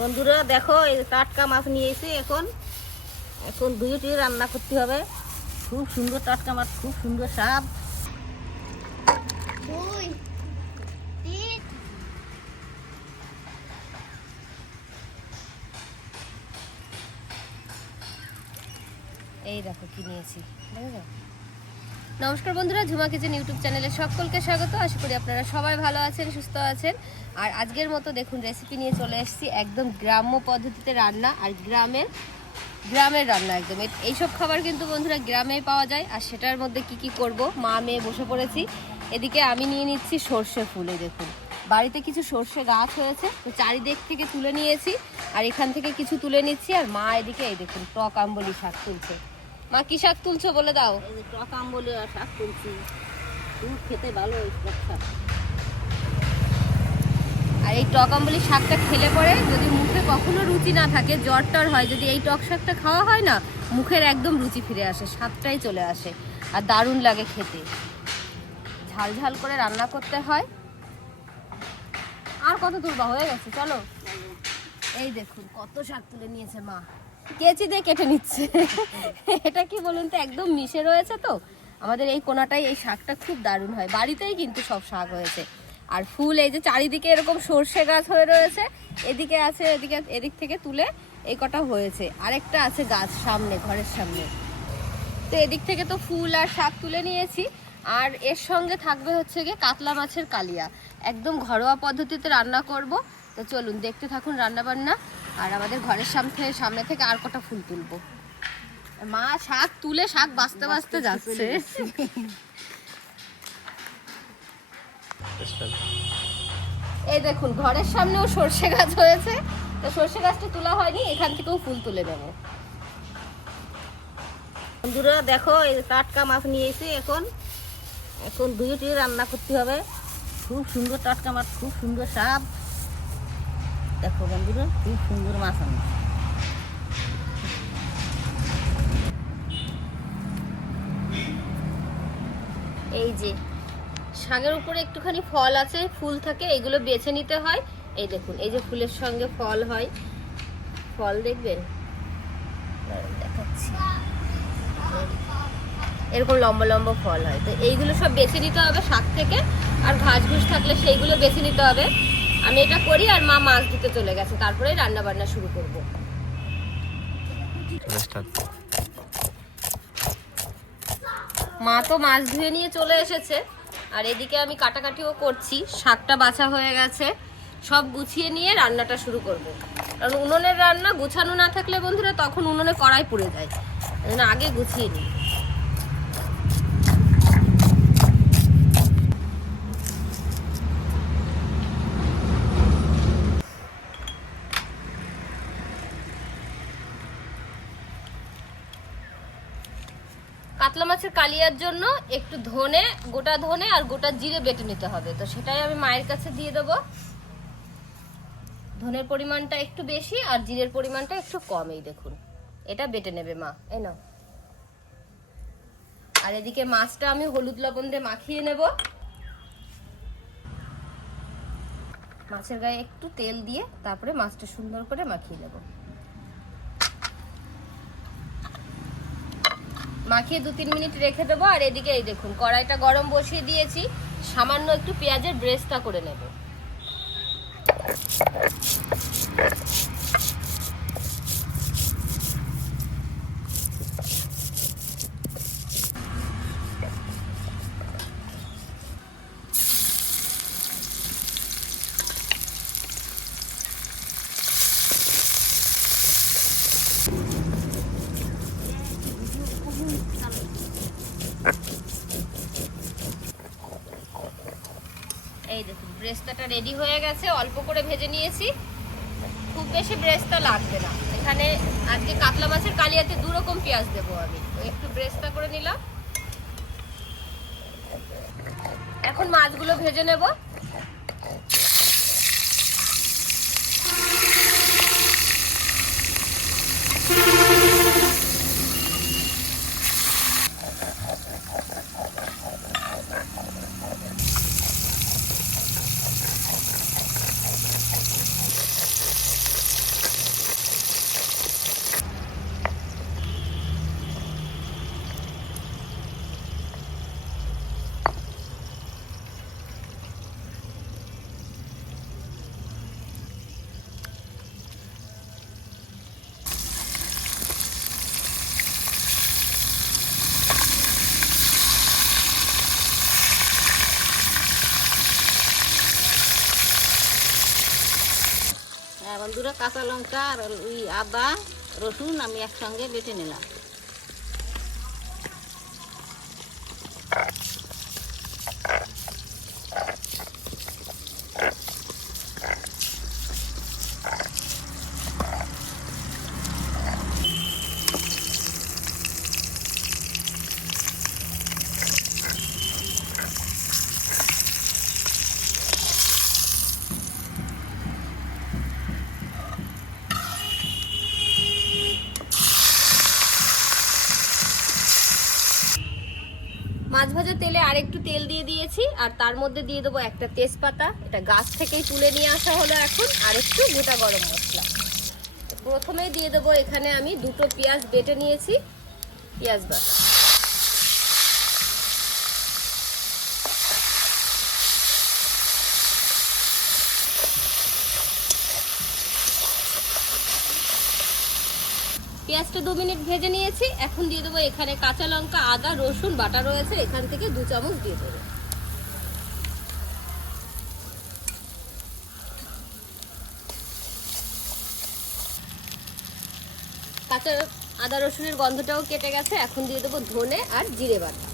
বন্ধুরা দেখো এই টাটকা মাছ নিয়ে এসে এখন এখন দুইটি রান্না করতে হবে। খুব সুন্দর টাটকা মাছ খুব সুন্দর স্বাদ। এই দেখো কি নিয়েছি দেখেছ? নমস্কার বন্ধুরা, ঝুমা কিচেন ইউটিউব চ্যানেলে সকলকে স্বাগত। আশা করি আপনারা সবাই ভালো আছেন, সুস্থ আছেন। আর আজকের মতো দেখুন রেসিপি নিয়ে চলে এসেছি একদম গ্রাম্য পদ্ধতিতে রান্না আর গ্রামের গ্রামের রান্না একদম। এইসব খাবার কিন্তু বন্ধুরা গ্রামেই পাওয়া যায়। আর সেটার মধ্যে কি কি করব, মা, মেয়ে বসে পড়েছি। এদিকে আমি নিয়ে নিচ্ছি সর্ষে ফুলে, দেখুন। বাড়িতে কিছু সর্ষে গাছ হয়েছে, তো চারিদিক থেকে তুলে নিয়েছি। আর এখান থেকে কিছু তুলে নিচ্ছি। আর মা এদিকে, এই দেখুন, টক আম্বলি শাক তুলছে। মা কি শাক তুলছো বলে দাও। টক আম্বলি আর শাক তুলছি। খুব খেতে ভালো এই টক শাক আর এই টক আম্বলি শাকটা খেলে পরে যদি মুখে কখনো রুচি না থাকে জ্বর টর হয় যদি এই টক শাকটা খাওয়া হয় না মুখের একদম রুচি ফিরে আসে স্বাদটাই চলে আসে। আর দারুণ লাগে খেতে। ঝাল ঝাল করে রান্না করতে হয়। আর কত তুলবা? হয়ে গেছে চলো। এই দেখুন কত শাক তুলে নিয়েছে মা। কেচি দিয়ে কেটে নিচ্ছে। এটা কি বলুন তো, একদম মিশে রয়েছে তো? আমাদের এই কোনাটাই এই শাকটা খুব দারুণ হয়। বাড়িতেই কিন্তু সব শাক হয়েছে। আর ফুল এই যে চারিদিকে এরকম সর্ষে গাছ হয়ে রয়েছে, এদিকে আছে, এদিকে, এদিক থেকে তুলে এই কটা হয়েছে। আরেকটা আছে গাছ সামনে, ঘরের সামনে। তো এদিক থেকে তো ফুল আর শাক তুলে নিয়েছি। আর এর সঙ্গে থাকবে হচ্ছে গিয়ে কাতলা মাছের কালিয়া। একদম ঘরোয়া পদ্ধতিতে রান্না করব। তো চলুন, দেখতে থাকুন রান্না বান্না আর আমাদের ঘরের সামনে সামনে থেকে আর কটা ফুল তুলবো। মা শাক তুলে শাক বাঁচতে বাঁচতে যাচ্ছে। এই দেখুন ঘরের সামনেও সর্ষে গাছ হয়েছে। তো সর্ষে গাছটা তোলা হয়নি এখান থেকেও ফুল তুলে নেব বন্ধুরা দেখো এই টাটকা মাছ নিয়ে এসে এখন এখন দুইটি রান্না করতে হবে। খুব সুন্দর টাটকা মাছ খুব সুন্দর স্বাদ। দেখো বন্ধুরা খুব সুন্দর মাছ আমি এই যে, শাকের উপরে একটুখানি ফল আছে, ফুল থাকে, এগুলো বেছে নিতে হয়। এই দেখুন, এই যে ফুলের সঙ্গে ফল হয়। ফল দেখবেন দেখাচ্ছি। এরকম লম্বা লম্বা ফল হয়। তো এইগুলো সব বেছে নিতে হবে শাক থেকে, আর ঘাস ঘুষ থাকলে সেইগুলো বেছে নিতে হবে। আমি এটা করি আর মা মাছ দিতে চলে গেছে তারপরে রান্না বান্না শুরু করব। মা তো মাছ ধুয়ে নিয়ে চলে এসেছে আর এদিকে আমি কাটাকাটিও করছি শাকটা বাছা হয়ে গেছে সব গুছিয়ে নিয়ে রান্নাটা শুরু করব। কারণ উনুনের রান্না গুছানো না থাকলে বন্ধুরা তখন উনুনে কড়াই পুড়ে যায় আগে গুছিয়ে নিই কাতলা মাছের কালিয়ার জন্য একটু ধনে, গোটা ধনে আর গোটা জিরে বেটে নিতে হবে। তো সেটাই আমি মায়ের কাছে দিয়ে দেবো। ধনের পরিমাণটা একটু বেশি আর জিরের পরিমাণটা একটু কম এই দেখুন। এটা বেটে নেবে মা, এই নাও। আর এদিকে মাছটা আমি হলুদ লবণ দিয়ে মাখিয়ে নেব। মাছের গায়ে একটু তেল দিয়ে তারপরে মাছটা সুন্দর করে মাখিয়ে নেব। মাখিয়ে দু তিন মিনিট রেখে দেবো, আর এদিকে এই দেখুন, কড়াইটা গরম বসিয়ে দিয়েছি, সামান্য একটু পেঁয়াজের ব্রেসটা করে নেব এই দেখুন ব্রেস্তাটা রেডি হয়ে গেছে, অল্প করে ভেজে নিয়েছি। খুব বেশি ব্রেস্তা লাগবে না। এখানে আজকে কাতলা মাছের কালিয়াতে দু রকম পেঁয়াজ দেবো আমি। একটু ব্রেস্তা করে নিলাম। এখন মাছগুলো ভেজে নেব হ্যাঁ বন্ধুরা কাঁচা লঙ্কা আর ওই আদা রসুন আমি একসঙ্গে বেটে নিলাম মাছ ভাজার তেলে আর একটু তেল দিয়ে দিয়েছি, আর তার মধ্যে দিয়ে দেবো একটা তেজপাতা। এটা গাছ থেকেই তুলে নিয়ে আসা হলো এখন, আর একটু গোটা গরম মশলা। প্রথমেই দিয়ে দেবো এখানে আমি দুটো পেঁয়াজ বেটে নিয়েছি, পেঁয়াজ বাটা। পেঁয়াজটা দু মিনিট ভেজে নিয়েছি। এখন দিয়ে দেবো এখানে কাঁচা লঙ্কা, আদা, রসুন, বাটা রয়েছে। এখান থেকে দু চামচ দিয়ে দেবো। কাঁচা আদা রসুনের গন্ধটাও কেটে গেছে। এখন দিয়ে দেবো ধনে আর জিরে বাটা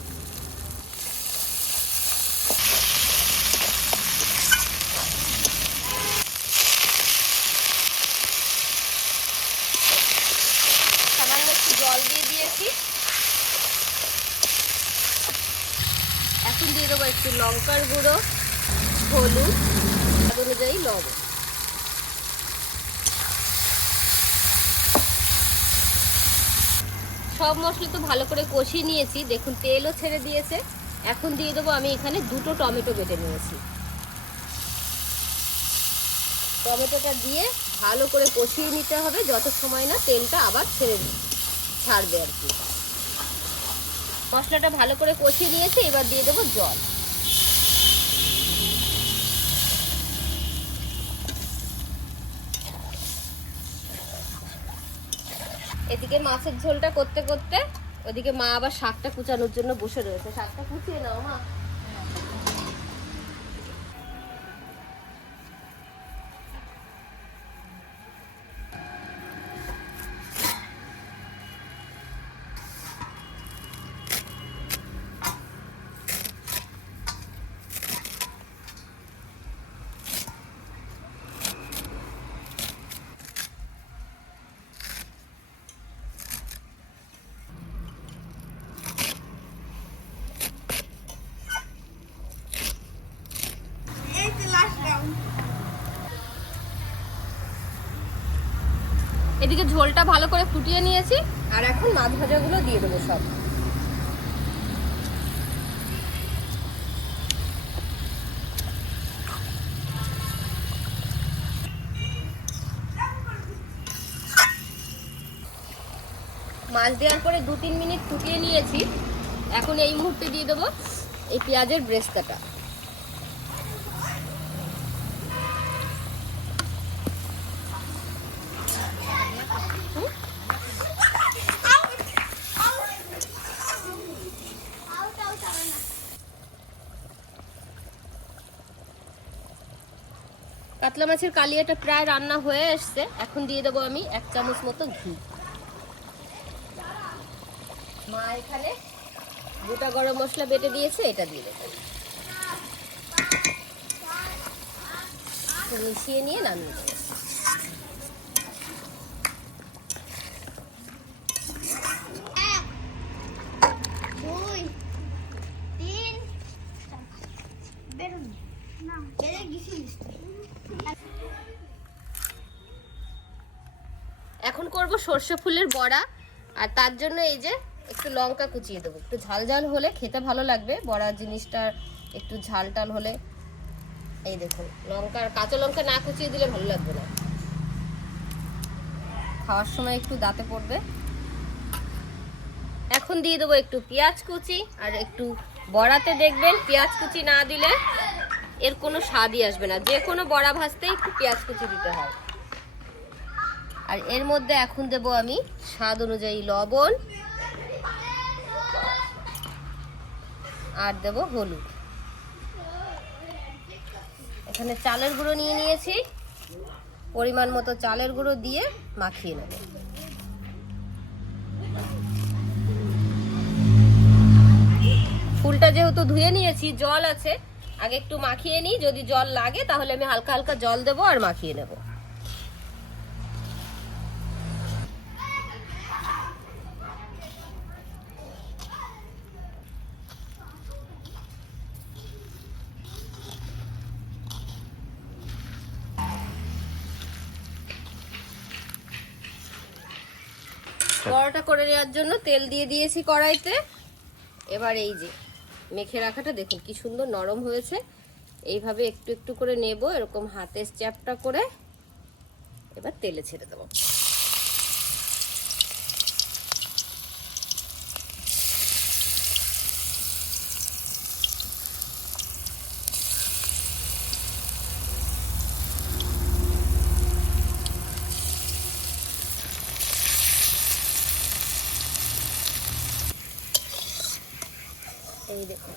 সামান্য একটু জল দিয়ে দিয়েছি এখন দিয়ে দেবো একটু লঙ্কার গুঁড়ো, হলুদ অনুযায়ী লবণ। সব মশলা তো ভালো করে কষিয়ে নিয়েছি। দেখুন, তেলও ছেড়ে দিয়েছে। এখন দিয়ে দেবো আমি এখানে দুটো টমেটো বেটে নিয়েছি। টমেটোটা দিয়ে ভালো করে কষিয়ে নিতে হবে, যত সময় না তেলটা আবার ছেড়ে ছাড়বে আর কি। মশলাটা ভালো করে কষিয়ে নিয়েছি, এবার দিয়ে দেবো জল। এদিকে মাছের ঝোলটা করতে করতে, ওদিকে মা আবার শাকটা কুচানোর জন্য বসে রয়েছে। শাকটা কুচিয়ে নাও মা এই তো লাস্ট রাউন্ড এদিকে ঝোলটা ভালো করে ফুটিয়ে নিয়েছি। আর এখন মাছ ভাজাগুলো দিয়ে দেবো সব। মাছ দেওয়ার পরে দু তিন মিনিট ফুটিয়ে নিয়েছি। এখন এই মুহূর্তে দিয়ে দেবো এই পেঁয়াজের ব্রেস্তাটা। কাতলা মাছের কালিয়াটা প্রায় রান্না হয়ে এসছে। এখন দিয়ে দেবো আমি এক চামচ মতো ঘি। মা এখানে গোটা গরম মশলা বেটে দিয়েছে, এটা দিয়ে দেবো। মিশিয়ে নিয়ে নামিয়ে দেবো এক দুই তিন বেরোন না বেড়ে গেছিস এখন করব সর্ষে ফুলের বড়া, আর তার জন্য এই যে একটু লঙ্কা কুচিয়ে দেবো। একটু ঝাল ঝাল হলে খেতে ভালো লাগবে, বড়া জিনিসটা একটু ঝাল টাল হলে। এই দেখুন, লঙ্কা আর কাঁচা লঙ্কা না কুচিয়ে দিলে ভালো লাগবে না। খাওয়ার সময় একটু দাঁতে পড়বে। এখন দিয়ে দেবো একটু পেঁয়াজ কুচি, আর একটু বড়াতে দেখবেন পেঁয়াজ কুচি না দিলে এর কোনো স্বাদই আসবে না। যে কোনো বড়া ভাজতে একটু পেঁয়াজ কুচি দিতে হয়। আর এর মধ্যে এখন দেব আমি স্বাদ অনুযায়ী লবণ আর দেব হলুদ। এখানে চালের গুঁড়ো নিয়ে নিয়েছি। পরিমাণ মতো চালের গুঁড়ো দিয়ে মাখিয়ে নেব। ফুলটা যেহেতু ধুয়ে নিয়েছি, জল আছে, আগে একটু মাখিয়ে নিই। যদি জল লাগে, তাহলে আমি হালকা হালকা জল দেবো আর মাখিয়ে নেব। পরোটা করে নেওয়ার জন্য তেল দিয়ে দিয়েছি কড়াইতে। এবার এই যে মেখে রাখাটা দেখুন কি সুন্দর নরম হয়েছে। এইভাবে একটু একটু করে নেব, এরকম হাতের চ্যাপটা করে। এবার তেলে ছেড়ে দেবো এই দেখুন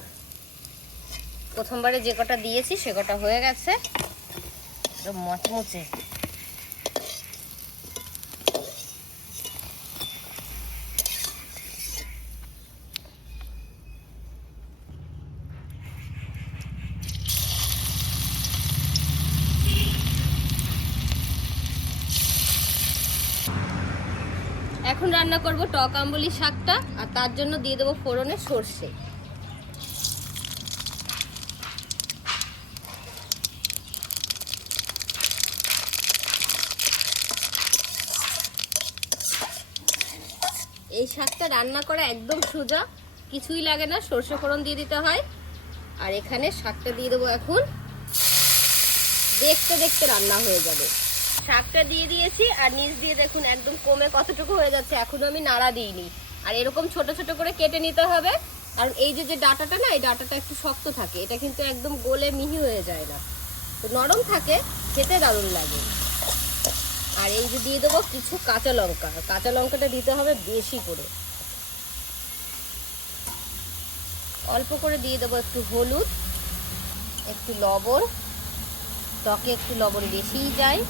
প্রথমবারে যে কটা দিয়েছি, সে কটা হয়ে গেছে। মচমচে। এখন রান্না করব টক আম্বলি শাকটা, আর তার জন্য দিয়ে দেবো ফোড়নে সর্ষে। শাকটা রান্না করা একদম সোজা। কিছুই লাগে না, সর্ষে ফোড়ন দিয়ে দিতে হয়। আর এখানে শাকটা দিয়ে দেবো এখন। দেখতে দেখতে রান্না হয়ে যাবে। শাকটা দিয়ে দিয়েছি, আর নিচ দিয়ে দেখুন একদম কমে কতটুকু হয়ে যাচ্ছে, এখনও আমি নাড়া দিইনি। আর এরকম ছোট ছোট করে কেটে নিতে হবে। আর এই যে যে ডাটাটা না, এই ডাটাটা একটু শক্ত থাকে। এটা কিন্তু একদম গোলে মিহি হয়ে যায় না। তো নরম থাকে, খেতে দারুণ লাগে। আর এই যে দিয়ে দেবো কিছু কাঁচা লঙ্কা। কাঁচা লঙ্কাটা দিতে হবে বেশি করে। অল্প করে দিয়ে দেবো একটু হলুদ, একটু লবণ। ত্বকে একটু লবণ বেশিই যায়।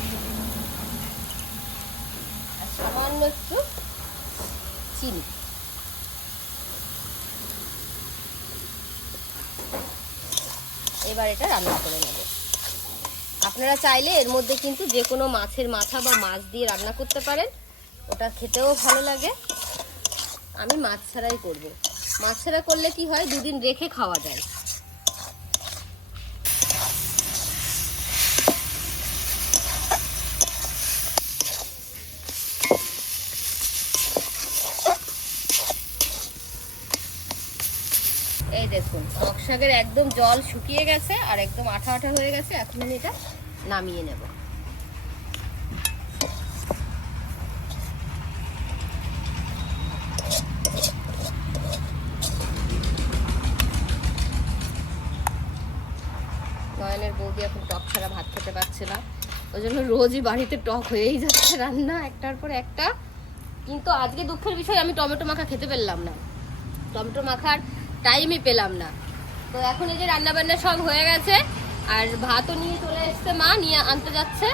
আর সামান্য একটু চিনি। এবার এটা রান্না করে নেব। আপনারা চাইলে এর মধ্যে কিন্তু যে কোনো মাছের মাথা বা মাছ দিয়ে রান্না করতে পারেন। ওটা খেতেও ভালো লাগে। আমি মাছ ছাড়াই করব। মাছ ছাড়া করলে কি হয়? দুদিন রেখে খাওয়া যায়। এই দেখুন শাকের একদম জল শুকিয়ে গেছে আর একদম আঠা আঠা হয়ে গেছে। এখন আমি এটা নামিয়ে নেব। নয়নের বৌদি এখন টক ছাড়া ভাত খেতে পারছে না। ওই জন্য রোজই বাড়িতে টক হয়েই যাচ্ছে রান্না, একটার পর একটা। কিন্তু আজকে দুঃখের বিষয়, আমি টমেটো মাখা খেতে পেলাম না। টমেটো মাখার টাইমই পেলাম না। তো এখন এই যে রান্না বান্না সব হয়ে গেছে আর ভাতও নিয়ে চলে এসছে মা নিয়ে আনতে যাচ্ছে।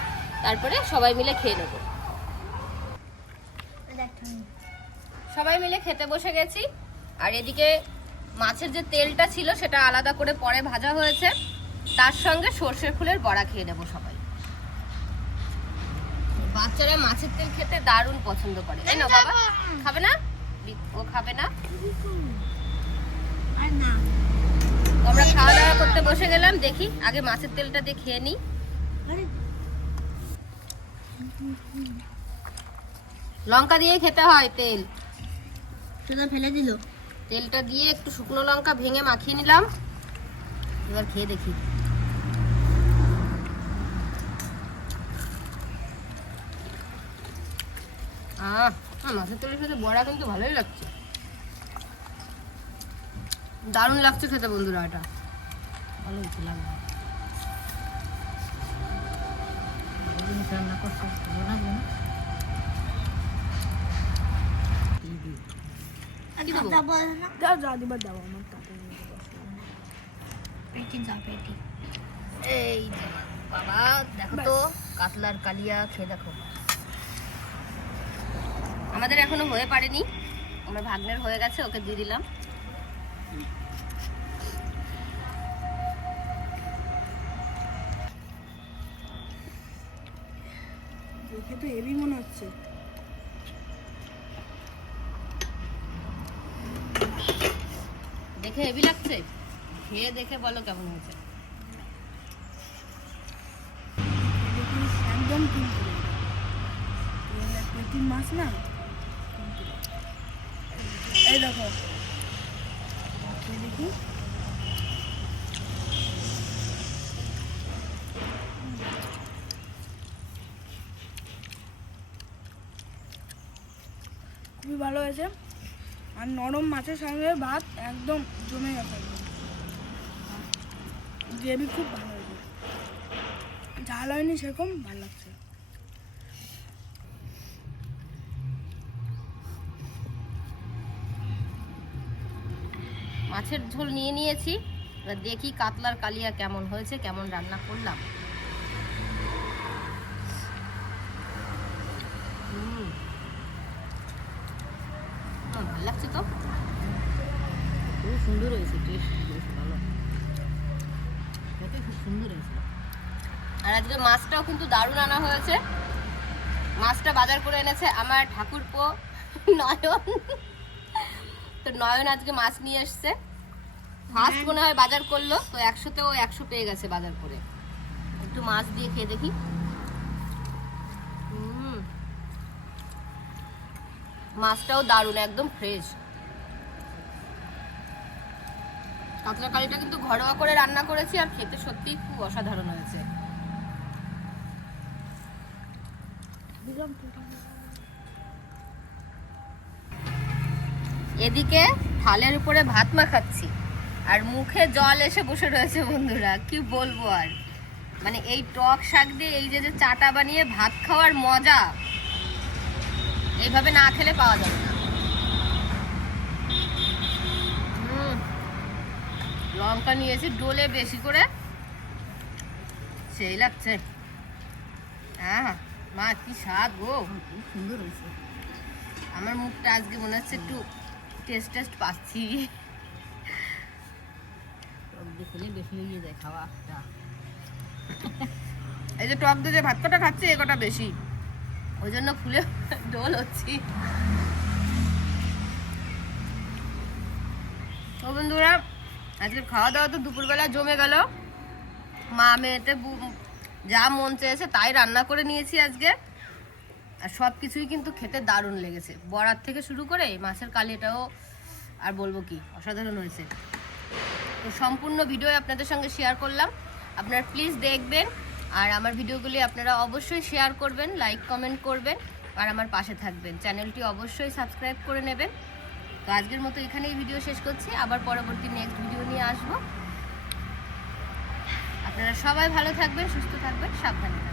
তারপরে সবাই মিলে খেয়ে নেব। সবাই মিলে খেতে বসে গেছি। আর এদিকে মাছের যে তেলটা ছিল সেটা আলাদা করে পরে ভাজা হয়েছে। তার সঙ্গে সর্ষের ফুলের বড়া খেয়ে নেব সবাই। বাচ্চারা মাছের তেল খেতে দারুণ পছন্দ করে তাই না বাবা? খাবে না? ও খাবে না? আর না। আমরা খাওয়া দাওয়া করতে বসে গেলাম দেখি আগে মাছের তেলটা দিয়ে খেয়ে নিই। লঙ্কা দিয়ে খেতে হয় তেল। সুদা ফেলে দিল। তেলটা দিয়ে একটু শুকনো লঙ্কা ভেঙে মাখিয়ে নিলাম। এবার খেয়ে দেখি। আহ, মাছের তেলের সাথে বড়া কিন্তু ভালোই লাগছে। দারুণ লাগছে খেতে বন্ধুরা এটা। ভালো হচ্ছে লাগবে রান্না করছে ভালো লাগবে না কি দেবো? কথা বল না দাও দাও দিবার দাও আমার তাতে পেটি যা পেটি এই বাবা দেখো তো কাতলার কালিয়া খেয়ে দেখো। আমাদের এখনও হয়ে পারেনি আমার ভাগ্নের হয়ে গেছে ওকে দিয়ে দিলাম। দেখে তো হেভি মনে হচ্ছে। দেখে হেভি লাগছে? খেয়ে দেখে বলো কেমন হয়েছে। একদম কিন্তু মাছ না এই দেখো দেখি খুবই ভালো হয়েছে। আর নরম মাছের সঙ্গে ভাত একদম জমে গেছে। গ্রেভি খুব ভালো হয়েছে। ঝাল হয়নি সেরকম, ভালো লাগছে। মাছের ঝোল নিয়ে নিয়েছি। এবার দেখি কাতলার কালিয়া কেমন হয়েছে, কেমন রান্না করলাম। ভালো লাগছে তো? খুব সুন্দর হয়েছে খুব সুন্দর হয়েছে। আর আজকে মাছটাও কিন্তু দারুণ আনা হয়েছে। মাছটা বাজার করে এনেছে আমার নয়ন। তো নয়ন আজকে মাছ নিয়ে এসছে। ফার্স্ট মনে হয় বাজার করল তো একশোতে ও একশো পেয়ে গেছে বাজার করে। একটু মাছ দিয়ে খেয়ে দেখি। মাছটাও দারুণ একদম ফ্রেশ কাতলা কালিটা কিন্তু ঘরোয়া করে রান্না করেছি আর খেতে সত্যিই খুব অসাধারণ হয়েছে। এদিকে থালের উপরে ভাত মাখাচ্ছি। আর মুখে জল এসে বসে রয়েছে বন্ধুরা কি বলব আর? মানে এই টক শাক দিয়ে এই যে যে চাটা বানিয়ে ভাত খাওয়ার মজা এইভাবে না খেলে পাওয়া যাবে না। লঙ্কা নিয়েছি ডোলে বেশি করে। সেই লাগছে। হ্যাঁ মা কি স্বাদ গো। সুন্দর হয়েছে। আমার মুখটা আজকে মনে হচ্ছে একটু টেস্ট টেস্ট পাচ্ছি। খেলে বেশি হয়ে যায় খাওয়াটা এই যে টক দিয়ে যে ভাত কটা খাচ্ছি এ কটা বেশি। ওই জন্য ফুলে ডোল হচ্ছি। তো বন্ধুরা আজকে খাওয়া দাওয়া তো দুপুরবেলা জমে গেল। মা মেয়েতে যা মন চেয়েছে তাই রান্না করে নিয়েছি আজকে। আর সব কিছুই কিন্তু খেতে দারুণ লেগেছে। বড়ার থেকে শুরু করে মাছের কালিটাও আর বলব কি অসাধারণ হয়েছে। তো সম্পূর্ণ ভিডিও আপনাদের সঙ্গে শেয়ার করলাম। আপনারা প্লিজ দেখবেন। আর আমার ভিডিওগুলি আপনারা অবশ্যই শেয়ার করবেন লাইক কমেন্ট করবেন, আর আমার পাশে থাকবেন। চ্যানেলটি অবশ্যই সাবস্ক্রাইব করে নেবেন। তো আজকের মতো এখানেই ভিডিও শেষ করছি। আবার পরবর্তী নেক্সট ভিডিও নিয়ে আসব। আপনারা সবাই ভালো থাকবেন, সুস্থ থাকবেন, সাবধানে থাকবেন।